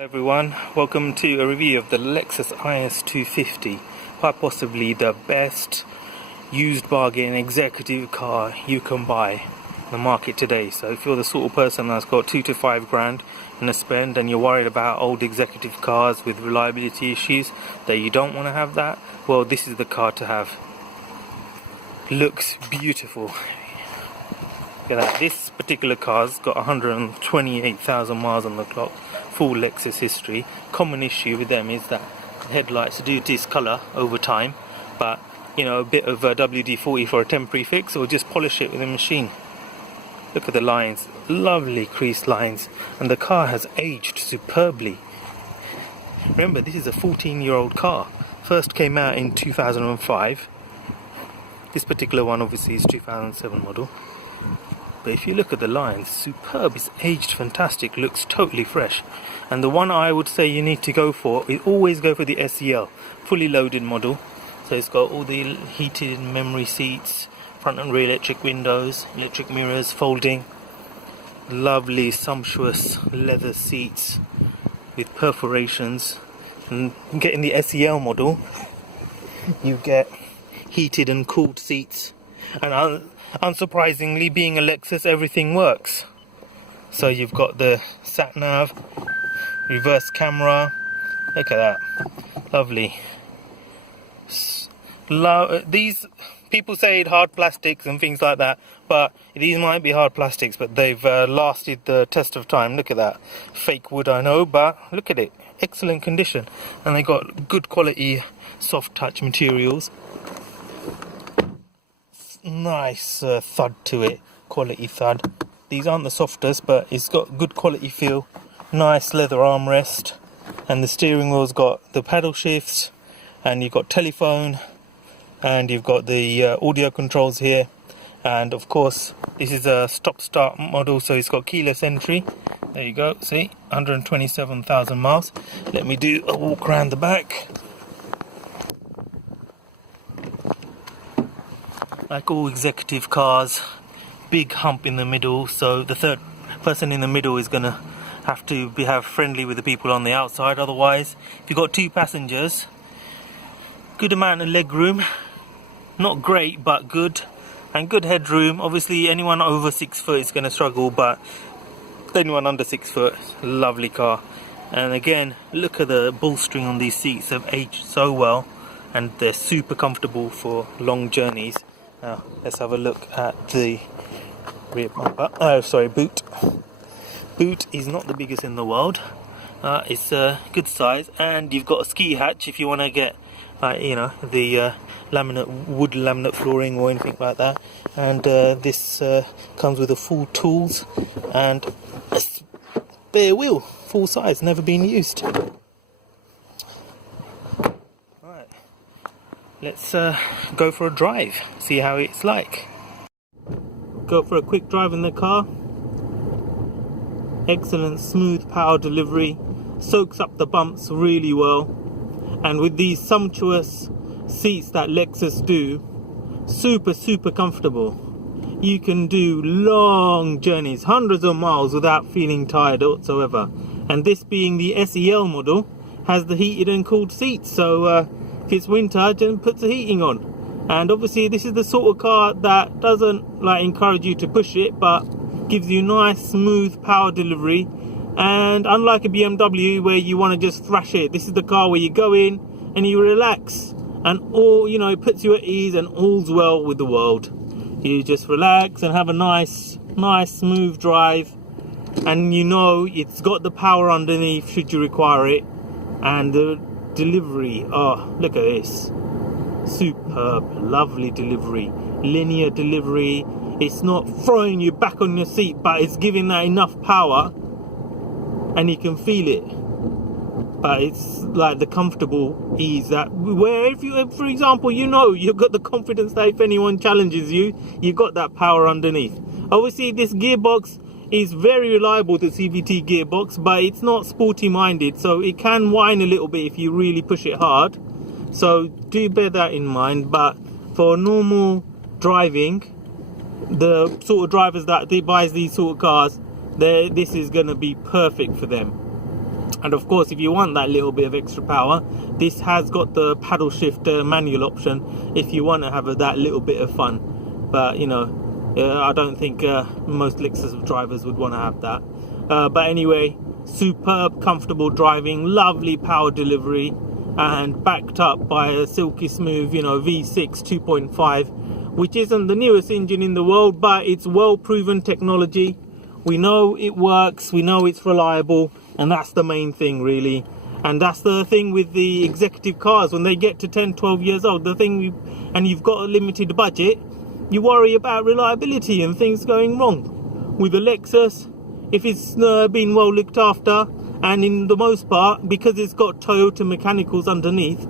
Everyone, welcome to a review of the Lexus IS250, quite possibly the best used bargain executive car you can buy in the market today. So if you're the sort of person that's got 2 to 5 grand in a spend and you're worried about old executive cars with reliability issues, that you don't want to have that, well, this is the car to have. Looks beautiful. Look at that. This particular car's got 128,000 miles on the clock. Full Lexus history. Common issue with them is that the headlights do discolor over time, but you know, a bit of WD-40 for a temporary fix, or just polish it with a machine. Look at the lines, lovely creased lines, and the car has aged superbly. Remember, this is a 14-year-old car. First came out in 2005. This particular one obviously is 2007 model. But if you look at the lines, superb, it's aged fantastic, looks totally fresh. And the one I would say you need to go for, is always go for the SEL, fully loaded model. So it's got all the heated memory seats, front and rear electric windows, electric mirrors, folding, lovely sumptuous leather seats with perforations. And getting the SEL model, you get heated and cooled seats. And unsurprisingly, being a Lexus, everything works. So you've got the sat nav, reverse camera. Look at that, lovely. These people say hard plastics and things like that, but these might be hard plastics, but they've lasted the test of time. Look at that, fake wood, I know, but look at it, excellent condition, and they got good quality soft touch materials. Nice thud to it, quality thud. These aren't the softest, but it's got good quality feel. Nice leather armrest, and the steering wheel's got the paddle shifts, and you've got telephone, and you've got the audio controls here, and of course this is a stop-start model, so it's got keyless entry. There you go, see, 127,000 miles. Let me do a walk around the back. Like all executive cars, big hump in the middle, so the third person in the middle is going to have to behave friendly with the people on the outside. Otherwise, if you've got 2 passengers, good amount of leg room, not great but good, and good headroom. Obviously anyone over 6 foot is going to struggle, but anyone under 6 foot, lovely car. And again, look at the bolstering on these seats, they've aged so well and they're super comfortable for long journeys. Now let's have a look at the rear bumper. Boot. Boot is not the biggest in the world. It's a good size, and you've got a ski hatch if you want to get, you know, the wood laminate flooring or anything like that. And this comes with a full tools and a spare wheel, full size, never been used. Let's go for a drive, see how it's like. Go for a quick drive in the car. Excellent smooth power delivery, soaks up the bumps really well, and with these sumptuous seats that Lexus do, super comfortable. You can do long journeys, hundreds of miles, without feeling tired whatsoever. And this being the SEL model, has the heated and cooled seats, so if it's winter, just put the heating on. And obviously this is the sort of car that doesn't like encourage you to push it, but gives you nice smooth power delivery. And unlike a BMW where you want to just thrash it, this is the car where you go in and you relax, and all, you know, it puts you at ease and all's well with the world. You just relax and have a nice smooth drive, and you know it's got the power underneath should you require it. And the delivery, oh, look at this, superb, lovely delivery, linear delivery. It's not throwing you back on your seat, but it's giving that enough power and you can feel it. But it's like the comfortable ease that where, if you, for example, you know you've got the confidence that if anyone challenges you, you've got that power underneath. Obviously this gearbox is very reliable, the CVT gearbox, but it's not sporty minded, so it can whine a little bit if you really push it hard. So do bear that in mind. But for normal driving, the sort of drivers that buys these sort of cars, this is going to be perfect for them. And of course, if you want that little bit of extra power, this has got the paddle shift manual option if you want to have that little bit of fun. But you know, I don't think most Lexus drivers would want to have that. But anyway, superb, comfortable driving, lovely power delivery, and backed up by a silky smooth, you know, V6 2.5, which isn't the newest engine in the world, but it's well-proven technology. We know it works, we know it's reliable, and that's the main thing, really. And that's the thing with the executive cars, when they get to 10, 12 years old, and you've got a limited budget, you worry about reliability and things going wrong. With a Lexus, if it's been well looked after, and in the most part, because it's got Toyota mechanicals underneath,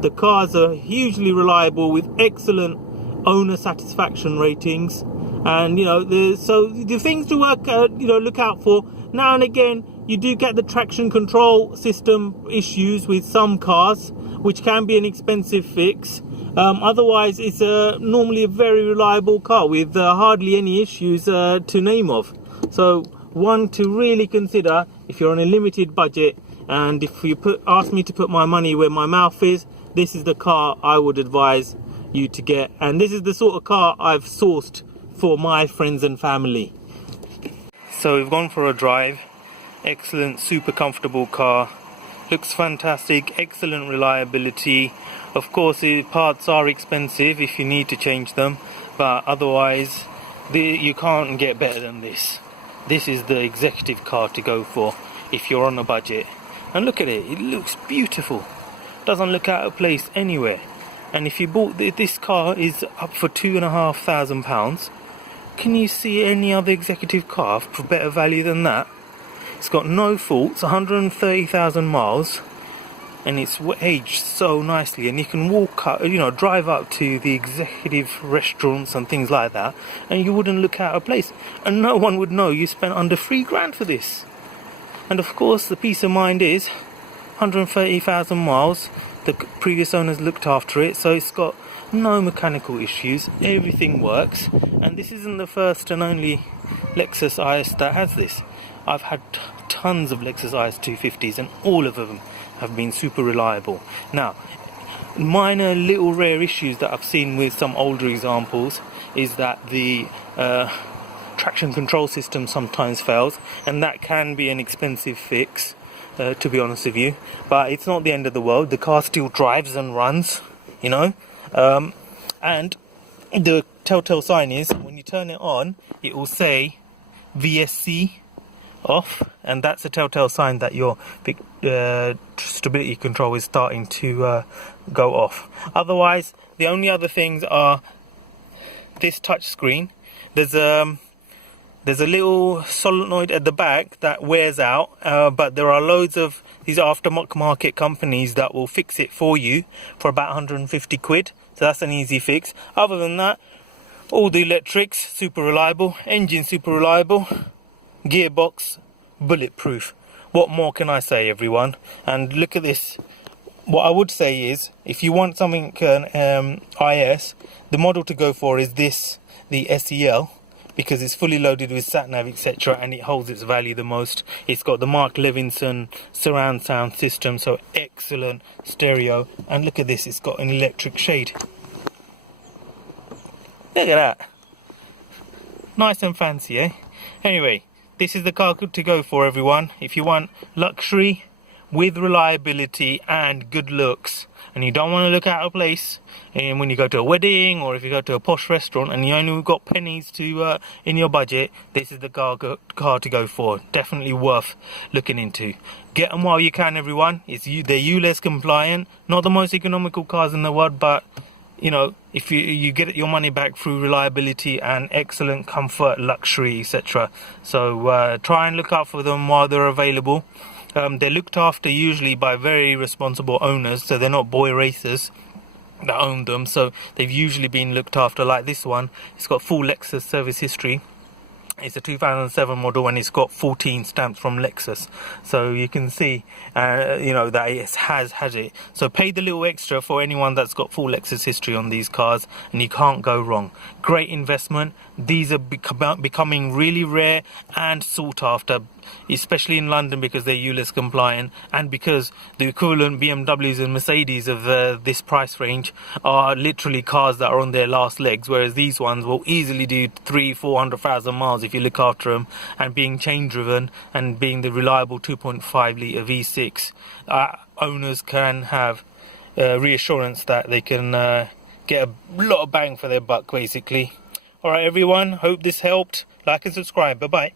the cars are hugely reliable with excellent owner satisfaction ratings. And you know, so the things to look out for. Now and again, you do get the traction control system issues with some cars, which can be an expensive fix. Otherwise, it's normally a very reliable car with hardly any issues to name of. So one to really consider if you're on a limited budget, and if you ask me to put my money where my mouth is, this is the car I would advise you to get. And this is the sort of car I've sourced for my friends and family. So we've gone for a drive. Excellent, super comfortable car. Looks fantastic, excellent reliability. Of course, the parts are expensive if you need to change them, but otherwise you can't get better than this. This is the executive car to go for if you're on a budget. And look at it, it looks beautiful. Doesn't look out of place anywhere. And if you bought this car is up for £2,500, can you see any other executive car for better value than that? It's got no faults, 130,000 miles, and it's aged so nicely. And you can walk up, drive up to the executive restaurants and things like that, and you wouldn't look out of place. And no one would know you spent under £3,000 for this. And of course, the peace of mind is 130,000 miles. The previous owners looked after it, so it's got no mechanical issues, everything works. And this isn't the first and only Lexus IS that has this. I've had tons of Lexus IS 250s, and all of them have been super reliable. Now, minor little rare issues that I've seen with some older examples is that the traction control system sometimes fails, and that can be an expensive fix, to be honest with you. But it's not the end of the world. The car still drives and runs, and the telltale sign is when you turn it on, it will say VSC off, and that's a telltale sign that your stability control is starting to go off. Otherwise, the only other things are this touch screen. There's a little solenoid at the back that wears out, but there are loads of these aftermarket companies that will fix it for you for about 150 quid. So that's an easy fix. Other than that, all the electrics, super reliable, engine super reliable, gearbox, bulletproof. What more can I say, everyone? And look at this. What I would say is, if you want something IS, the model to go for is this, the SEL, because it's fully loaded with sat-nav, etc., and it holds its value the most. It's got the Mark Levinson surround sound system, so excellent stereo. And look at this, it's got an electric shade. Look at that. Nice and fancy, eh? Anyway, this is the car to go for, everyone. If you want luxury with reliability and good looks, and you don't want to look out of place, and when you go to a wedding or if you go to a posh restaurant and you only got pennies to in your budget, this is the car to go for. Definitely worth looking into. Get them while you can, everyone. They're ULEZ compliant, not the most economical cars in the world, but if you get your money back through reliability and excellent comfort, luxury, etc. So try and look out for them while they're available. They're looked after usually by very responsible owners, so they're not boy racers that own them. So they've usually been looked after. Like this one, it's got full Lexus service history. It's a 2007 model and it's got 14 stamps from Lexus, so you can see that it has it. So pay the little extra for anyone that's got full Lexus history on these cars, and you can't go wrong. Great investment, these are becoming really rare and sought after, especially in London, because they're ULEZ compliant, and because the equivalent BMWs and Mercedes of this price range are literally cars that are on their last legs, whereas these ones will easily do 300,000-400,000 miles if you look after them, and being chain driven and being the reliable 2.5 litre V6, owners can have reassurance that they can get a lot of bang for their buck, basically. Alright everyone, hope this helped. Like and subscribe. Bye bye.